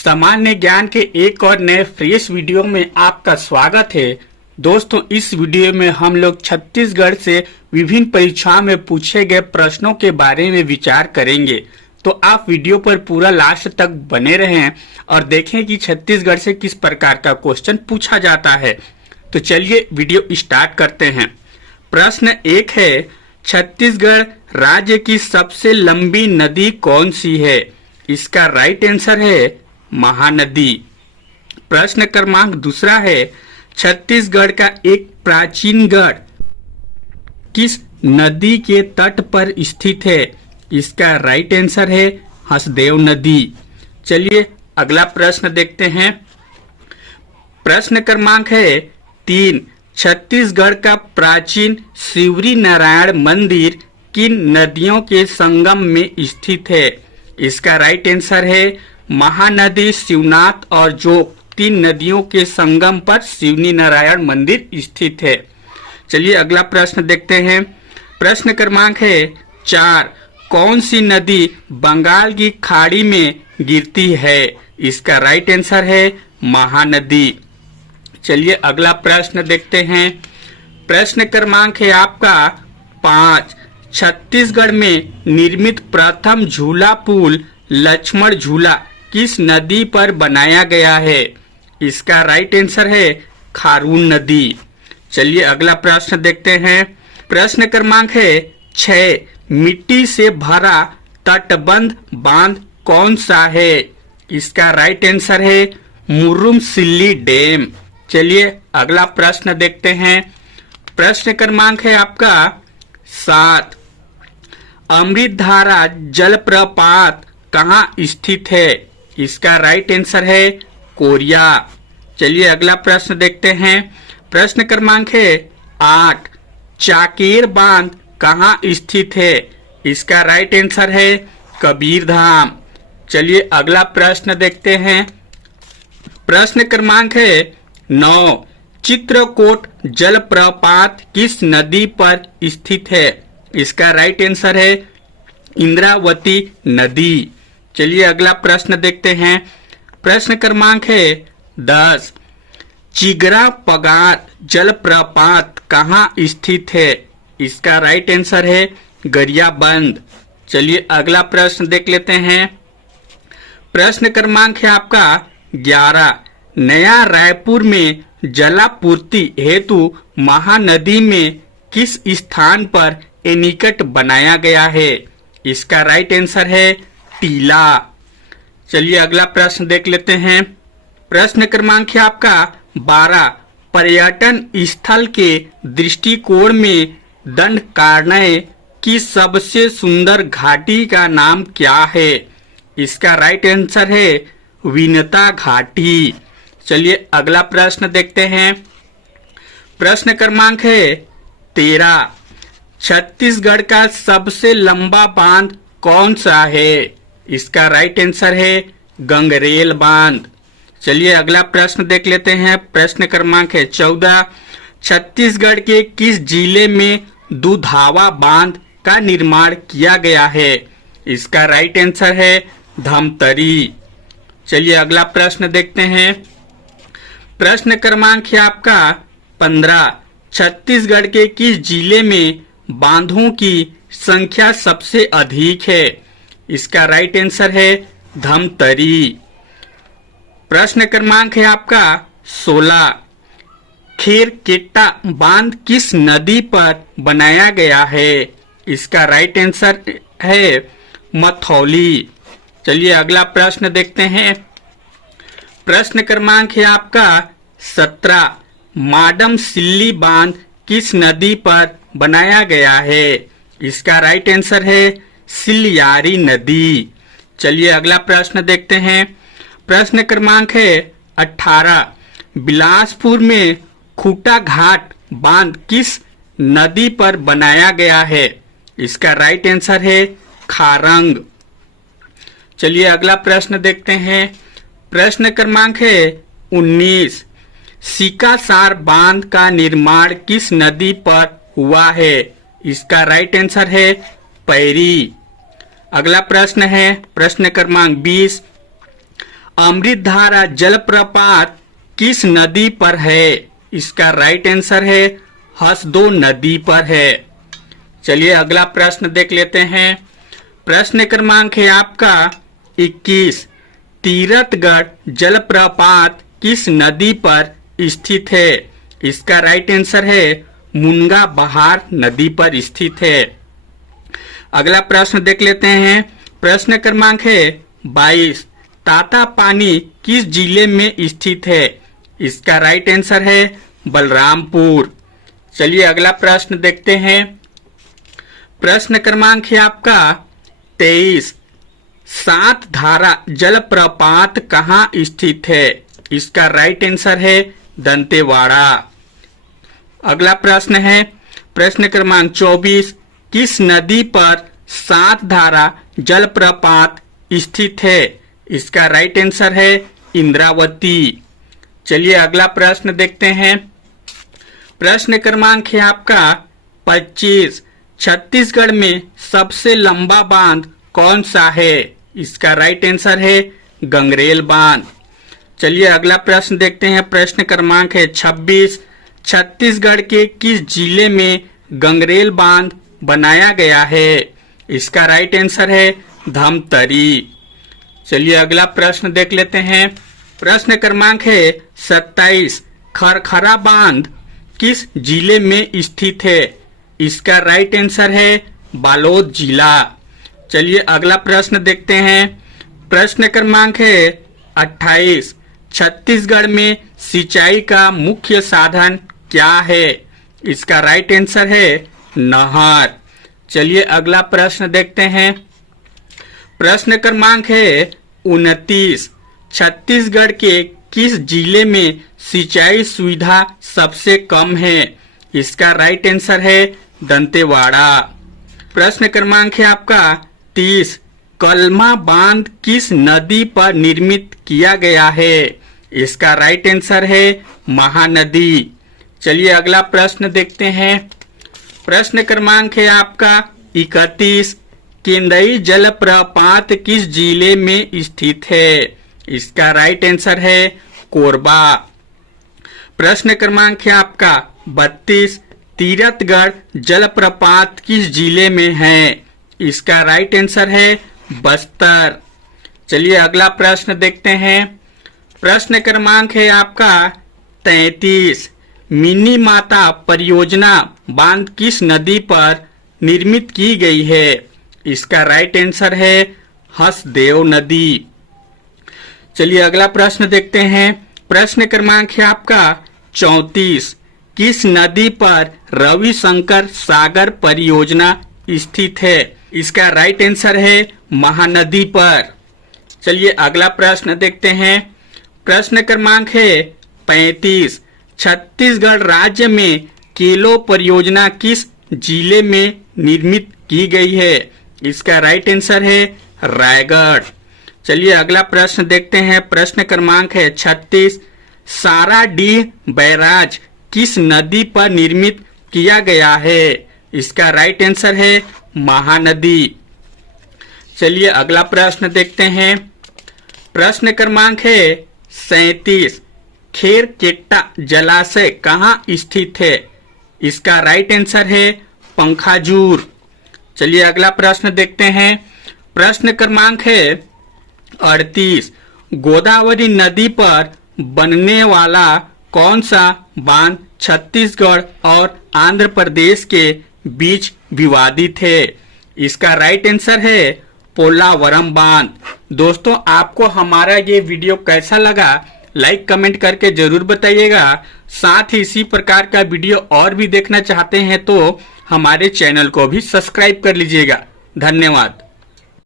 सामान्य ज्ञान के एक और नए फ्रेश वीडियो में आपका स्वागत है। दोस्तों, इस वीडियो में हम लोग छत्तीसगढ़ से विभिन्न परीक्षाओं में पूछे गए प्रश्नों के बारे में विचार करेंगे। तो आप वीडियो पर पूरा लास्ट तक बने रहें और देखें कि छत्तीसगढ़ से किस प्रकार का क्वेश्चन पूछा जाता है। तो चलिए वीडियो स्टार्ट करते हैं। प्रश्न 1 है, छत्तीसगढ़ राज्य की सबसे लंबी नदी कौन सी है? इसका राइट आंसर है महानदी। प्रश्न क्रमांक 2 है, छत्तीसगढ़ का एक प्राचीन गढ़ किस नदी के तट पर स्थित है? इसका राइट आंसर है हसदेव नदी। चलिए अगला प्रश्न देखते हैं। प्रश्न क्रमांक है 3, छत्तीसगढ़ का प्राचीन शिवरी नारायण मंदिर किन नदियों के संगम में स्थित है? इसका राइट आंसर है महानदी, शिवनाथ और जोग। 3 नदियों के संगम पर शिवनी नारायण मंदिर स्थित है। चलिए अगला प्रश्न देखते हैं। प्रश्न क्रमांक है 4, कौन सी नदी बंगाल की खाड़ी में गिरती है? इसका राइट आंसर है महानदी। चलिए अगला प्रश्न देखते हैं। प्रश्न क्रमांक है आपका 5, छत्तीसगढ़ में निर्मित प्रथम झूला पुल लक्ष्मण झूला किस नदी पर बनाया गया है? इसका राइट आंसर है खारून नदी। चलिए अगला प्रश्न देखते हैं। प्रश्न क्रमांक है 6, मिट्टी से भरा तटबंध बांध कौन सा है? इसका राइट आंसर है मुर्रुम सिल्ली डैम। चलिए अगला प्रश्न देखते हैं। प्रश्न क्रमांक है आपका 7, अमृतधारा जलप्रपात कहाँ स्थित है? इसका राइट आंसर है कोरिया। चलिए अगला प्रश्न देखते हैं। प्रश्न क्रमांक है 8, चाकेर बांध कहाँ स्थित है? इसका राइट आंसर है कबीरधाम। चलिए अगला प्रश्न देखते हैं। प्रश्न क्रमांक है 9, चित्रकोट जलप्रपात किस नदी पर स्थित है? इसका राइट आंसर है इंद्रावती नदी। चलिए अगला प्रश्न देखते हैं। प्रश्न क्रमांक है 10, चिगरा पगार जलप्रपात कहाँ स्थित है? इसका राइट आंसर है गरियाबंद। चलिए अगला प्रश्न देख लेते हैं। प्रश्न क्रमांक है आपका 11, नया रायपुर में जलापूर्ति हेतु महानदी में किस स्थान पर एनीकट बनाया गया है? इसका राइट आंसर है टीला। चलिए अगला प्रश्न देख लेते हैं। प्रश्न क्रमांक है आपका 12, पर्यटन स्थल के दृष्टिकोण में दंडकारण्य की सबसे सुंदर घाटी का नाम क्या है? इसका राइट आंसर है विनता घाटी। चलिए अगला प्रश्न देखते हैं। प्रश्न क्रमांक है 13, छत्तीसगढ़ का सबसे लंबा बांध कौन सा है? इसका राइट आंसर है गंगरेल बांध। चलिए अगला प्रश्न देख लेते हैं। प्रश्न क्रमांक है 14, छत्तीसगढ़ के किस जिले में दुधावा बांध का निर्माण किया गया है? इसका राइट आंसर है धमतरी। चलिए अगला प्रश्न देखते हैं। प्रश्न क्रमांक है आपका 15, छत्तीसगढ़ के किस जिले में बांधों की संख्या सबसे अधिक है? इसका राइट आंसर है धमतरी। प्रश्न क्रमांक है आपका 16, खेरकेट्टा बांध किस नदी पर बनाया गया है? इसका राइट आंसर है मथौली। चलिए अगला प्रश्न देखते हैं। प्रश्न क्रमांक है आपका 17, माडम सिल्ली बांध किस नदी पर बनाया गया है? इसका राइट आंसर है सिल्लियारी नदी। चलिए अगला प्रश्न देखते हैं। प्रश्न क्रमांक है 18, बिलासपुर में खूटा घाट बांध किस नदी पर बनाया गया है? इसका राइट आंसर है खारंग। चलिए अगला प्रश्न देखते हैं। प्रश्न क्रमांक है 19, सिकासार बांध का निर्माण किस नदी पर हुआ है? इसका राइट आंसर है पैरी। अगला प्रश्न है प्रश्न क्रमांक 20, अमृतधारा जलप्रपात किस नदी पर है? इसका राइट आंसर है हसदो नदी पर है। चलिए अगला प्रश्न देख लेते हैं। प्रश्न क्रमांक है आपका 21। तीरथगढ़ जलप्रपात किस नदी पर स्थित है? इसका राइट आंसर है मुनगा बहार नदी पर स्थित है। अगला प्रश्न देख लेते हैं। प्रश्न क्रमांक है 22। तातापानी किस जिले में स्थित है? इसका राइट आंसर है बलरामपुर। चलिए अगला प्रश्न देखते हैं। प्रश्न क्रमांक है आपका 23। सात धारा जलप्रपात कहाँ स्थित है? इसका राइट आंसर है दंतेवाड़ा। अगला प्रश्न है प्रश्न क्रमांक 24। किस नदी पर सात धारा जलप्रपात स्थित है? इसका राइट आंसर है इंद्रावती। चलिए अगला प्रश्न देखते हैं। प्रश्न क्रमांक है आपका 25। छत्तीसगढ़ में सबसे लंबा बांध कौन सा है? इसका राइट आंसर है गंगरेल बांध। चलिए अगला प्रश्न देखते हैं। प्रश्न क्रमांक है 26। छत्तीसगढ़ के किस जिले में गंगरेल बांध बनाया गया है? इसका राइट आंसर है धमतरी। चलिए अगला प्रश्न देख लेते हैं। प्रश्न क्रमांक है 27। खरखरा बांध किस जिले में स्थित है? इसका राइट आंसर है बालोद जिला। चलिए अगला प्रश्न देखते हैं। प्रश्न क्रमांक है 28। छत्तीसगढ़ में सिंचाई का मुख्य साधन क्या है? इसका राइट आंसर है नहर। चलिए अगला प्रश्न देखते हैं। प्रश्न क्रमांक है 29। छत्तीसगढ़ के किस जिले में सिंचाई सुविधा सबसे कम है? इसका राइट आंसर है दंतेवाड़ा। प्रश्न क्रमांक है आपका 30। कलमा बांध किस नदी पर निर्मित किया गया है? इसका राइट आंसर है महानदी। चलिए अगला प्रश्न देखते हैं। प्रश्न क्रमांक है आपका 31। केंदई जलप्रपात किस जिले में स्थित है? इसका राइट आंसर है कोरबा। प्रश्न क्रमांक है आपका 32। तीरथगढ़ जलप्रपात किस जिले में है? इसका राइट आंसर है बस्तर। चलिए अगला प्रश्न देखते हैं। प्रश्न क्रमांक है आपका 33। मिनी माता परियोजना बांध किस नदी पर निर्मित की गई है? इसका राइट आंसर है हसदेव नदी। चलिए अगला प्रश्न देखते हैं। प्रश्न क्रमांक है आपका 34। किस नदी पर रविशंकर सागर परियोजना स्थित है? इसका राइट आंसर है महानदी पर। चलिए अगला प्रश्न देखते हैं। प्रश्न क्रमांक है 35। छत्तीसगढ़ राज्य में केलो परियोजना किस जिले में निर्मित की गई है? इसका राइट आंसर है रायगढ़। चलिए अगला प्रश्न देखते हैं। प्रश्न क्रमांक है 36। साराडीह बैराज किस नदी पर निर्मित किया गया है? इसका राइट आंसर है महानदी। चलिए अगला प्रश्न देखते हैं। प्रश्न क्रमांक है 37। खेरकेट्टा जलाशय कहाँ स्थित है? इसका राइट आंसर है पंखाजूर। चलिए अगला प्रश्न देखते हैं। प्रश्न क्रमांक है 38। गोदावरी नदी पर बनने वाला कौन सा बांध छत्तीसगढ़ और आंध्र प्रदेश के बीच विवादित है? इसका राइट आंसर है पोलावरम बांध। दोस्तों आपको हमारा ये वीडियो कैसा लगा लाइक कमेंट करके जरूर बताइएगा। साथ ही इसी प्रकार का वीडियो और भी देखना चाहते हैं तो हमारे चैनल को भी सब्सक्राइब कर लीजिएगा। धन्यवाद।